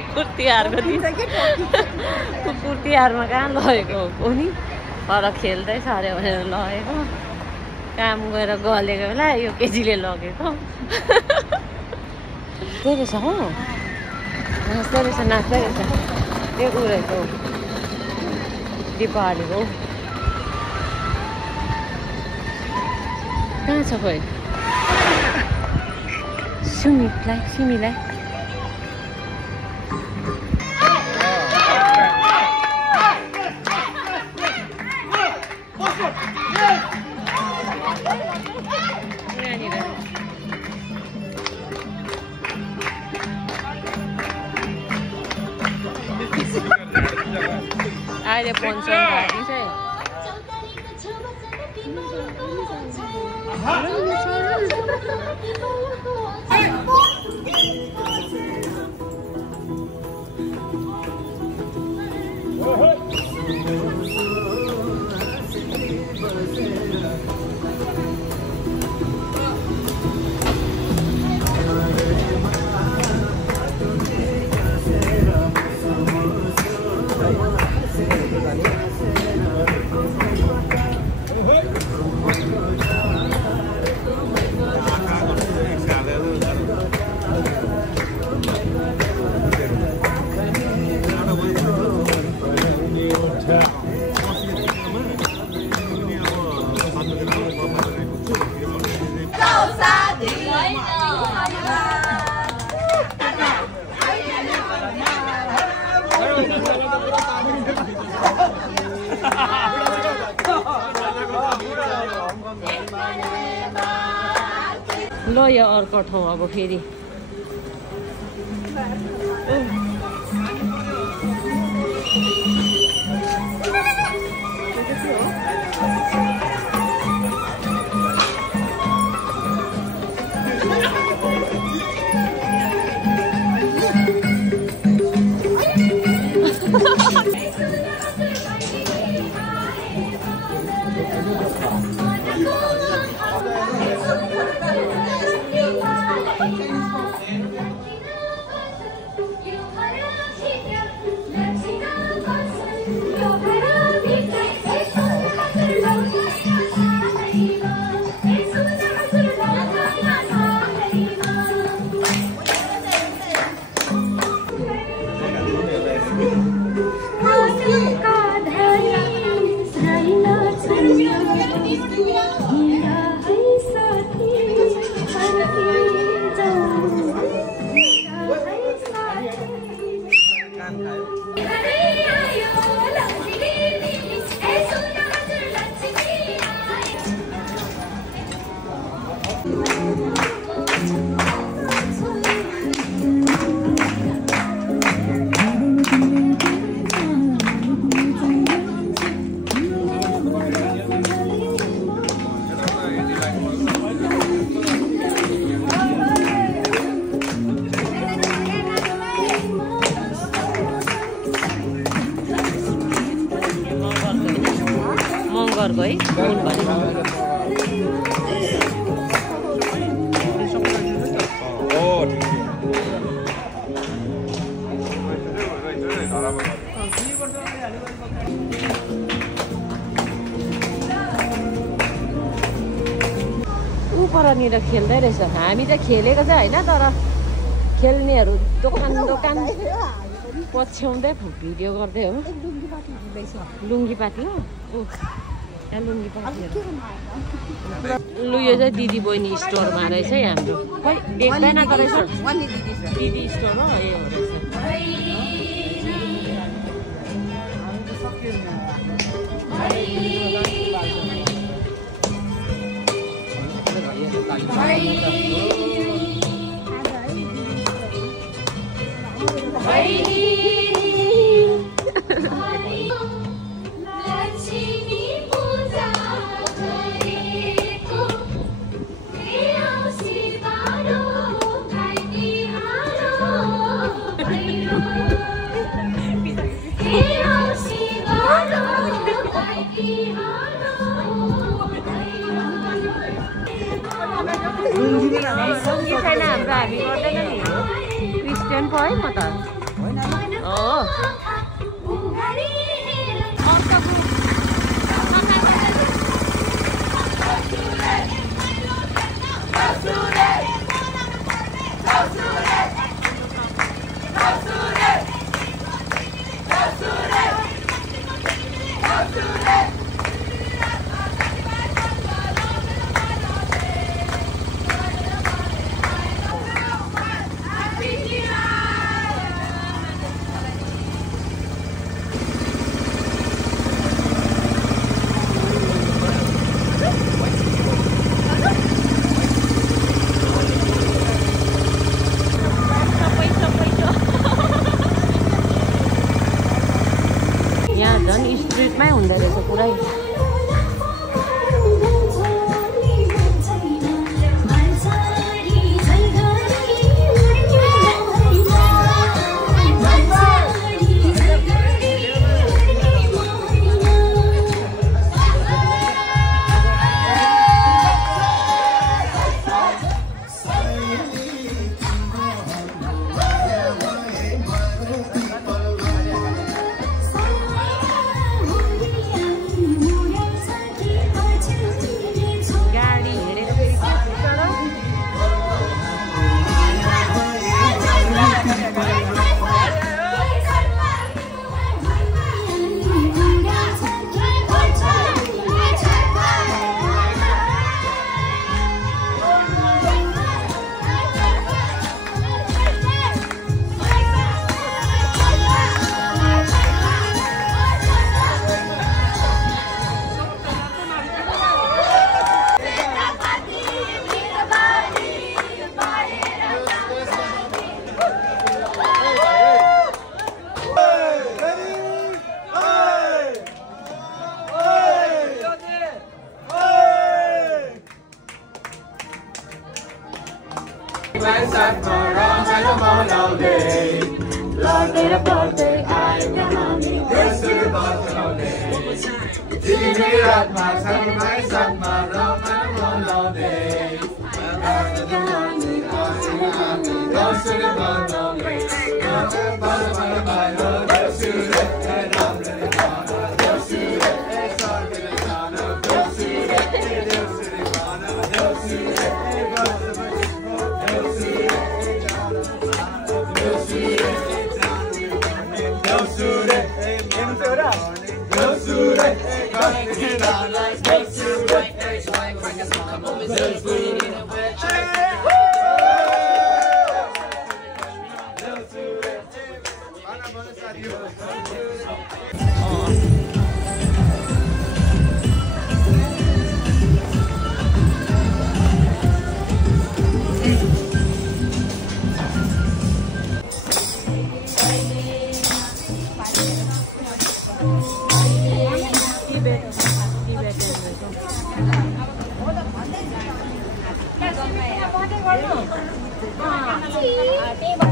कुकुर तिहारको दिन कुकुर तिहारमा कहाँ लगेको हो नि पर खेल्दैछ अरे भनेर लगेको काम गएर गलेको बेला यो केजीले लगेको त्यही रहेछ हो नाच्दै रहेछ त्यो उ रहेछ हौ दिपावलीको कहाँ छ खोइ सिमीलाई अहिले पन्छन् राखी चाहिँ ल यो अर्को ठाउँ अब फेरि मङ्गरको है फुल परनिर खेल्दै रहेछ हामी त खेलेको छ होइन तर खेल्नेहरू दोकान पछ्याउँदै भिडियो गर्दै हो लुङ्गी पाती हो लुङ्गी पातीहरू लु यो चाहिँ दिदी बहिनी स्टोरमा रहेछ है हाम्रो खै देख्दैन त रहेछ दिदी स्टोर हो ए हो लुङ्गी छैन हाम्रो हामी गर्दैन नि क्रिस्चियन पो है म त होइन रेटमै हुँदो रहेछ पुरै Đi